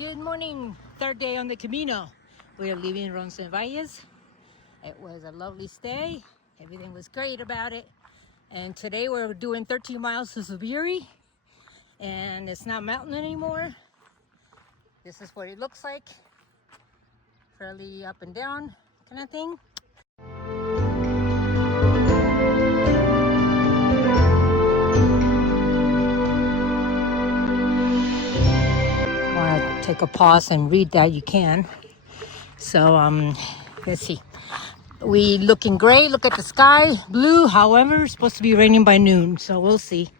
Good morning, third day on the Camino. We are leaving Roncesvalles. It was a lovely stay. Everything was great about it. And today we're doing 13 miles to Zubiri. And it's not mountain anymore. This is what it looks like. Fairly up and down kind of thing. Take a pause and read that you can. So let's see, we looking great. Look at the sky, blue. However, it's supposed to be raining by noon, so we'll see.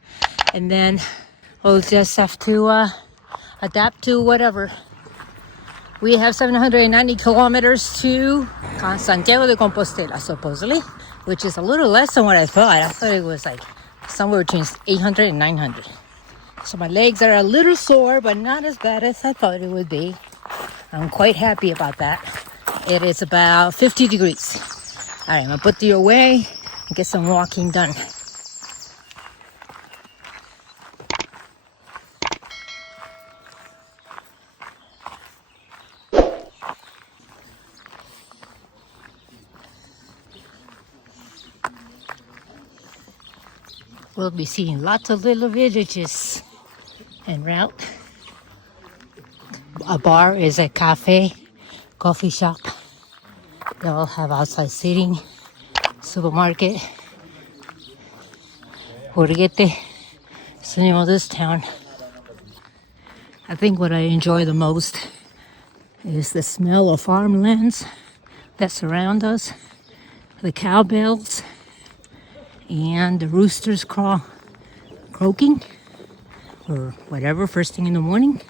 And then we'll just have to adapt to whatever. We have 790 kilometers to Santiagodecompostela, supposedly, which is a little less than what I thought it was like somewhere between 800 and 900. So my legs are a little sore, but not as bad as I thought it would be. I'm quite happy about that. It is about 50 degrees. All right, I'm gonna put the away and get some walking done. We'll be seeing lots of little villages en route. A bar is a cafe, coffee shop. They all have outside seating. Supermarket. Jorgete is the name of this town. I think what I enjoy the most is the smell of farmlands that surround us, the cowbells, and the roosters croaking, or whatever, first thing in the morning.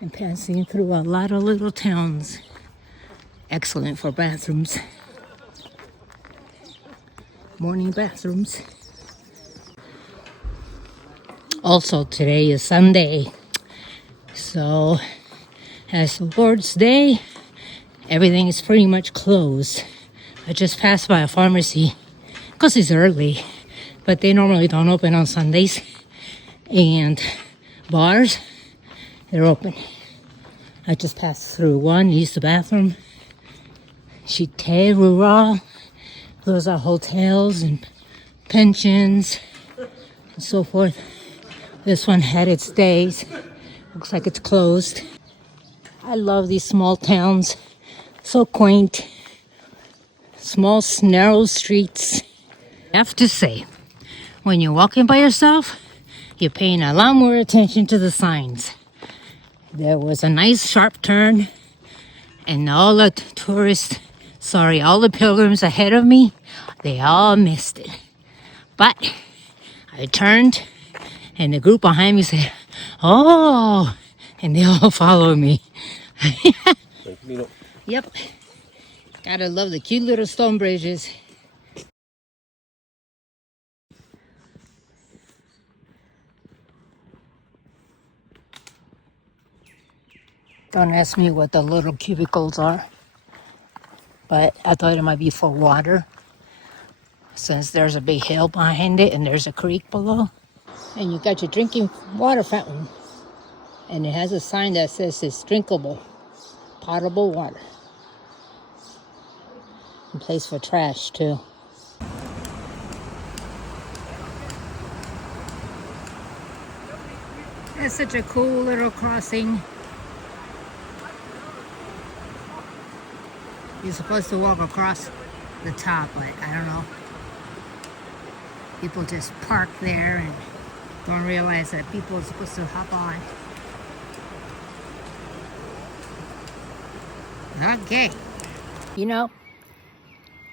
And passing through a lot of little towns. Excellent for bathrooms. Morning bathrooms. Also, today is Sunday. So, as the Lord's Day, everything is pretty much closed. I just passed by a pharmacy because it's early, but they normally don't open on Sundays. And bars, they're open. I just passed through one, used the bathroom. Cité Rural. Those are hotels and pensions and so forth. This one had its days. Looks like it's closed. I love these small towns. So quaint. Small, narrow streets. I have to say, when you're walking by yourself, you're paying a lot more attention to the signs. There was a nice sharp turn, and all the all the pilgrims ahead of me, they all missed it. But I turned, and the group behind me said, "Oh," and they all followed me. Yep. Gotta love the cute little stone bridges. Don't ask me what the little cubicles are, but I thought it might be for water, since there's a big hill behind it and there's a creek below. And you got your drinking water fountain, and it has a sign that says it's drinkable, potable water. And place for trash too. It's such a cool little crossing. You're supposed to walk across the top, but I don't know. People just park there and don't realize that people are supposed to hop on. Okay. You know,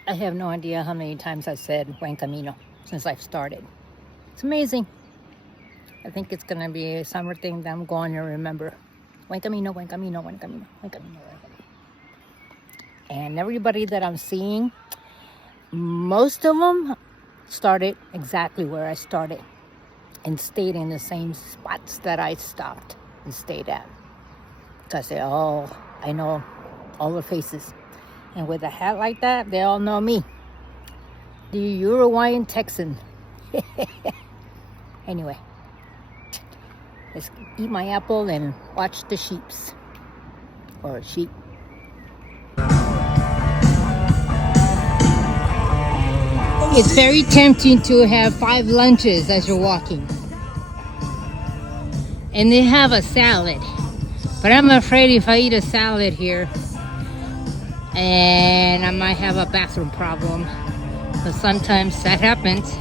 I have no idea how many times I've said buencamino since I've started. It's amazing. I think it's going to be a summer thing that I'm going to remember. Buencamino, buencamino, buencamino, buencamino. And everybody that I'm seeing, most of them started exactly where I started and stayed in the same spots that I stopped and stayed at. Because I know all their faces. And with a hat like that, they all know me. The Uruguayan Texan. Anyway, let's eat my apple and watch the sheeps. Or sheep. It's very tempting to have 5 lunches as you're walking. And they have a salad. But I'm afraid if I eat a salad here, and I might have a bathroom problem. But sometimes that happens.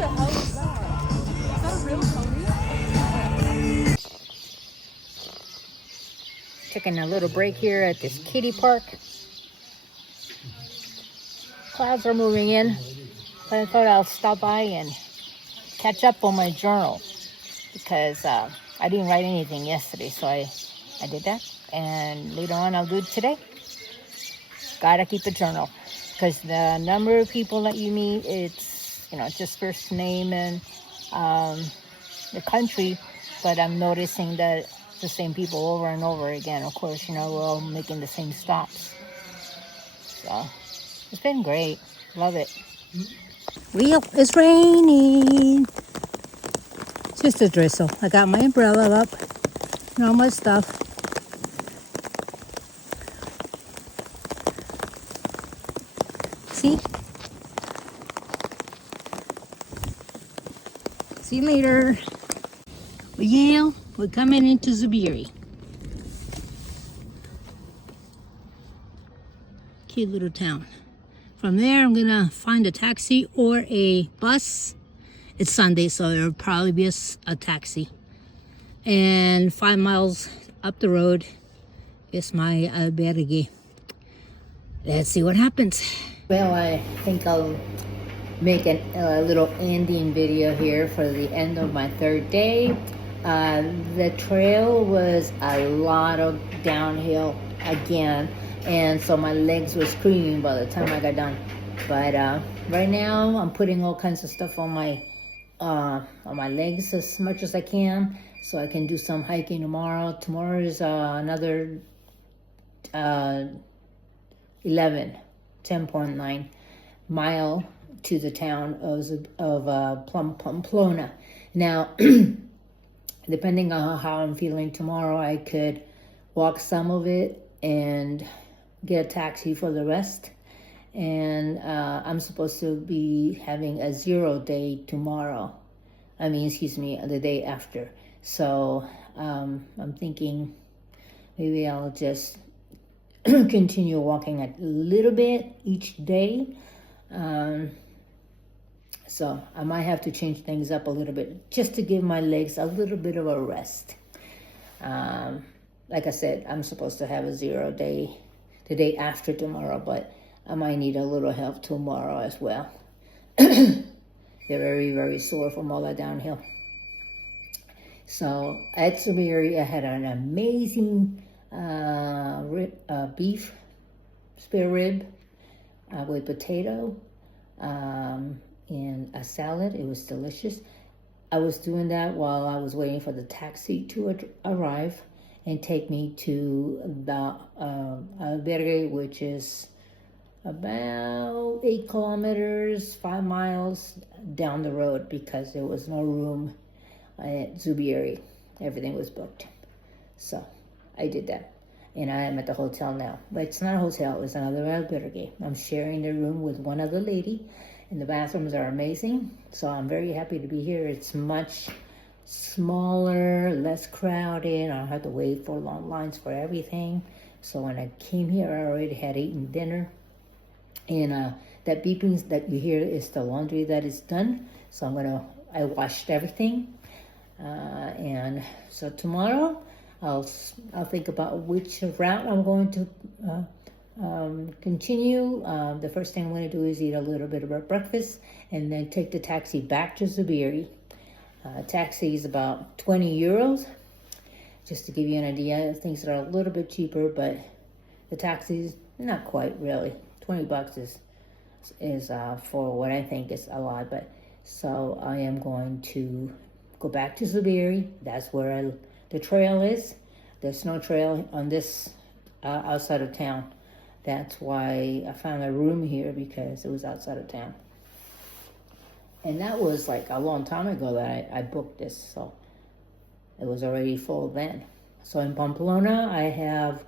Taking a little break here at this kiddie park. Clouds are moving in. But I thought I'll stop by and catch up on my journal. Because I didn't write anything yesterday, so I did that. And later on I'll do it today. Gotta keep a journal. Because the number of people that you meet, it's, you know, just first name and the country. But I'm noticing that the same people over and over again. Of course, you know, we're all making the same stops. So, it's been great. Love it. Well, it's raining. Just a drizzle. I got my umbrella up and all my stuff. See? See you later. Well, yeah, we're coming into Zubiri. Cute little town. From there, I'm gonna find a taxi or a bus. It's Sunday, so there'll probably be a taxi. And 5 miles up the road is my albergue. Let's see what happens. Well, I think I'll make a little ending video here for the end of my 3rd day. The trail was a lot of downhill again, and so my legs were screaming by the time I got done. But right now I'm putting all kinds of stuff on my legs as much as I can, so I can do some hiking tomorrow. Tomorrow is another 10.9 mile to the town of Pamplona. Now, depending on how I'm feeling tomorrow, I could walk some of it and get a taxi for the rest. And I'm supposed to be having a 0 day tomorrow. The day after. So I'm thinking maybe I'll just continue walking a little bit each day. So I might have to change things up a little bit just to give my legs a little bit of a rest. Like I said, I'm supposed to have a 0 day the day after tomorrow, but I might need a little help tomorrow as well. They're very, very sore from all that downhill. So at Zubiri, I had an amazing beef spare rib with potato and a salad. It was delicious. I was doing that while I was waiting for the taxi to arrive and take me to the albergue, which is about 8 kilometers, 5 miles down the road, because there was no room at Zubiri. Everything was booked. So I did that. And I am at the hotel now. But it's not a hotel, it's another albergue. I'm sharing the room with one other lady, and the bathrooms are amazing. So I'm very happy to be here. It's much smaller, less crowded. I don't have to wait for long lines for everything. So when I came here, I already had eaten dinner. And that beeping that you hear is the laundry that is done. So I washed everything. And so tomorrow, I'll think about which route I'm going to continue. The first thing I'm going to do is eat a little bit of breakfast and then take the taxi back to Zubiri. Taxi is about 20 euros. Just to give you an idea, things are a little bit cheaper, but the taxis, not quite really. 20 bucks is for what I think is a lot. But so I am going to go back to Zubiri. That's where the trail is. There's no trail on this outside of town. That's why I found a room here, because it was outside of town. And that was like a long time ago that I booked this, so it was already full then. So in Pamplona, I have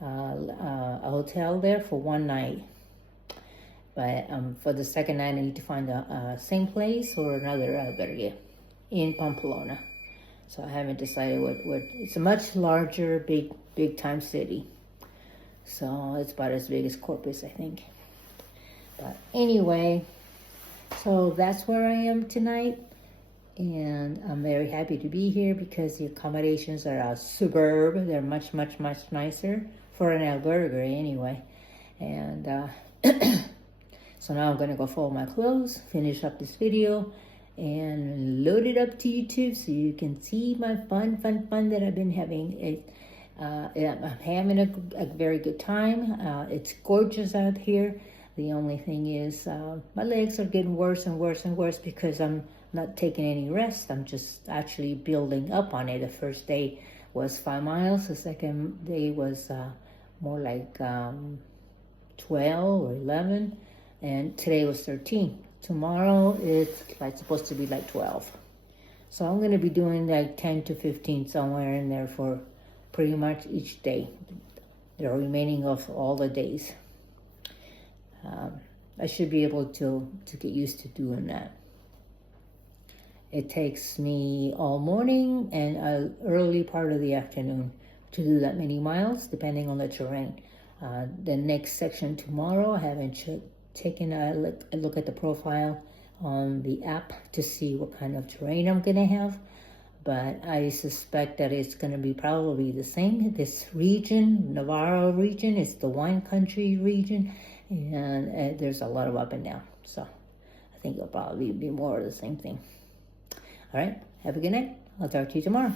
a hotel there for one night. But for the second night, I need to find the same place or another albergue in Pamplona. So I haven't decided what. It's a much larger, big time city. So it's about as big as Corpus, I think. But anyway, so that's where I am tonight. And I'm very happy to be here because the accommodations are superb. They're much nicer for an albergue anyway. And so now I'm going to go fold my clothes, finish up this video, and load it up to YouTube so you can see my fun that I've been having. I'm having a very good time. It's gorgeous out here. The only thing is my legs are getting worse and worse because I'm not taking any rest. I'm just actually building up on it. The first day was 5 miles. The second day was more like 12 or 11. And today was 13. Tomorrow it's like supposed to be like 12. So I'm going to be doing like 10 to 15 somewhere in there for pretty much each day. The remaining of all the days. I should be able to get used to doing that. It takes me all morning and an early part of the afternoon to do that many miles, depending on the terrain. The next section tomorrow, I haven't taken a look at the profile on the app to see what kind of terrain I'm going to have. But I suspect that it's going to be probably the same. This region, Navarro region, is the wine country region. And there's a lot of up and down. So I think it'll probably be more of the same thing. All right. Have a good night. I'll talk to you tomorrow.